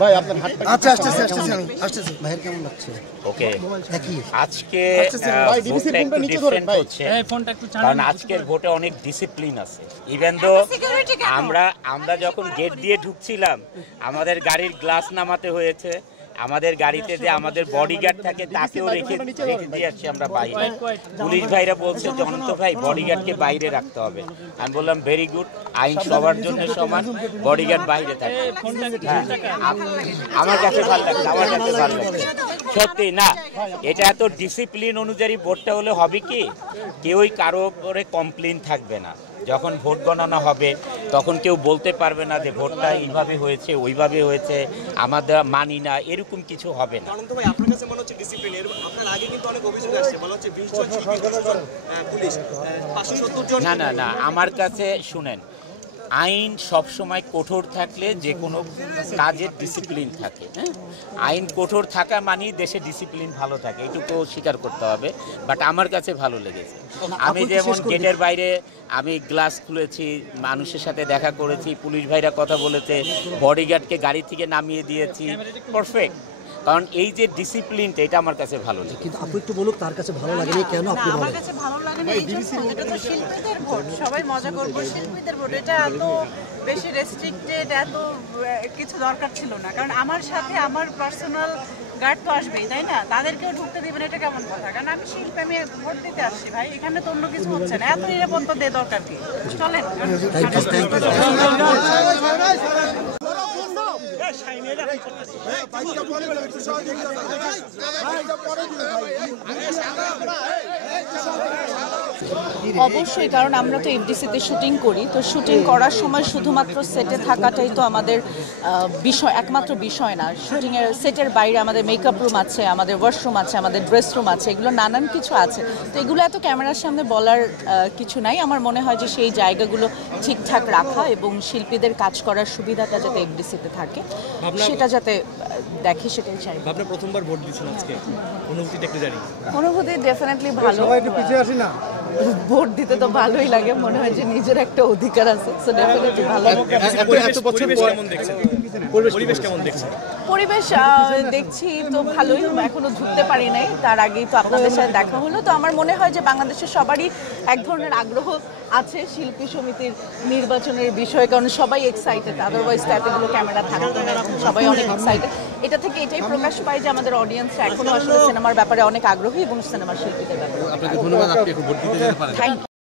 ভাই আপনার হাতটা আচ্ছা আসতেছে ভাইয়ের কেমন লাগছে? ওকে আজকে কারণ আজকের ভোটে অনেক ডিসিপ্লিন আছে। ইভেন দো আমরা যখন গেট দিয়ে ঢুকছিলাম আমাদের গাড়ির গ্লাস নামাতে হয়েছে, আমাদের গাড়িতে যে আমাদের বডিগার্ড থাকে তাকেও রেখে দিয়ে আসছি আমরা বাইরে। পুলিশ ভাইরা বলছে যে অনন্ত ভাই বডিগার্ডকে বাইরে রাখতে হবে। আমি বললাম ভেরি গুড, আইন সবার জন্য সমান, বডিগার্ড বাইরে থাকে। আমার কাছে ভালো লাগছে, সত্যি না এটা এত ডিসিপ্লিন অনুযায়ী ভোটটা হলে হবে কি কেউই কারো উপরে কমপ্লেন থাকবে না। যখন ভোট গণনা হবে তখন কেউ বলতে পারবে না যে ভোটটা এইভাবে হয়েছে ওইভাবে হয়েছে, আমাদের মানি না, এরকম কিছু হবে না। না না না, আমার কাছে শুনেন, আইন সবসময় কঠোর থাকলে যে কোনো কাজের ডিসিপ্লিন থাকে। হ্যাঁ, আইন কঠোর থাকা মানেই দেশে ডিসিপ্লিন ভালো থাকে, এটুকু স্বীকার করতে হবে। বাট আমার কাছে ভালো লেগেছে। আমি যেমন গেটের বাইরে আমি গ্লাস খুলেছি, মানুষের সাথে দেখা করেছি, পুলিশ ভাইরা কথা বলেছে, বডিগার্ডকে গাড়ি থেকে নামিয়ে দিয়েছি, পারফেক্ট। কারণ এই যে ডিসিপ্লিনটা এটা আমার কাছে ভালো লাগে। কিন্তু আপনি একটু বলুন তার কাছে ভালো লাগে না কেন? আপনি আমার কাছে ভালো লাগে না এই জন্য, এটা তো শিল্পীদের ভোট, সবাই মজা করবে, শিল্পীদের ভোট, এটা এত বেশি রেস্ট্রিক্টেড, এত কিছু দরকার ছিল না। কারণ আমার সাথে আমার পার্সোনাল গার্ড তো আসবেই, তাই না? তাদেরকেও ঢুকতে দিবেন, এটা কেমন কথা? কারণ আমি শিল্পী, আমি ভোট দিতে আসছি ভাই, এখানে তো অন্য কিছু হচ্ছে না, এত নিরাপত্তা দিয়ে দরকার কি? চলেন। অবশ্যই, কারণ আমরা তো এফডিসিতে শুটিং করি, তো শুটিং করার সময় শুধুমাত্র সেটে থাকাটাই তো আমাদের বিষয়, একমাত্র বিষয় না। শুটিংয়ের সেটের বাইরে আমাদের মেকআপ রুম আছে, আমাদের ওয়াশরুম আছে, আমাদের ড্রেস রুম আছে, এগুলো নানান কিছু আছে। তো এগুলো এত ক্যামেরার সামনে বলার কিছু নাই। আমার মনে হয় যে সেই জায়গাগুলো ঠিকঠাক রাখা এবং শিল্পীদের কাজ করার সুবিধাটা যাতে এফডিসিতে থাকে সেটা যাতে দেখি, সেটাই চাই। আপনি প্রথমবার ভোট দিয়েছেন আজকে, অনুভূতিটা একটু জানি। অনুভূতি ডেফিনেটলি ভালো। ভোট দিতে তো ভালোই লাগে, মনে হয় যে নিজের একটা অধিকার আছে, সো ডেফিনেটলি ভালো। পরিবেশ কেমন দেখছেন? পরিবেশ দেখছি তো ভালোই, এখনো ঢুকতে পারি নাই, তার আগেই তো আপনাদের সাথে দেখা হলো। তো আমার মনে হয় যে বাংলাদেশের সবারই এক ধরনের আগ্রহ আছে শিল্পী সমিতির নির্বাচনের বিষয়ে, কারণ সবাই এক্সাইটেড, আদারওয়াইজ তো এতগুলো ক্যামেরা থাকতো না, সবাই অনেক এক্সাইটেড। এটা থেকে এটাই প্রকাশ পায় যে আমাদের অডিয়েন্সরা এখনো আসলে সিনেমার ব্যাপারে অনেক আগ্রহী এবং সিনেমার শিল্পীদের ব্যাপারে। আপনাকে ধন্যবাদ, আপনি এখন ভোট দিতে যেতে পারেন। Thank you.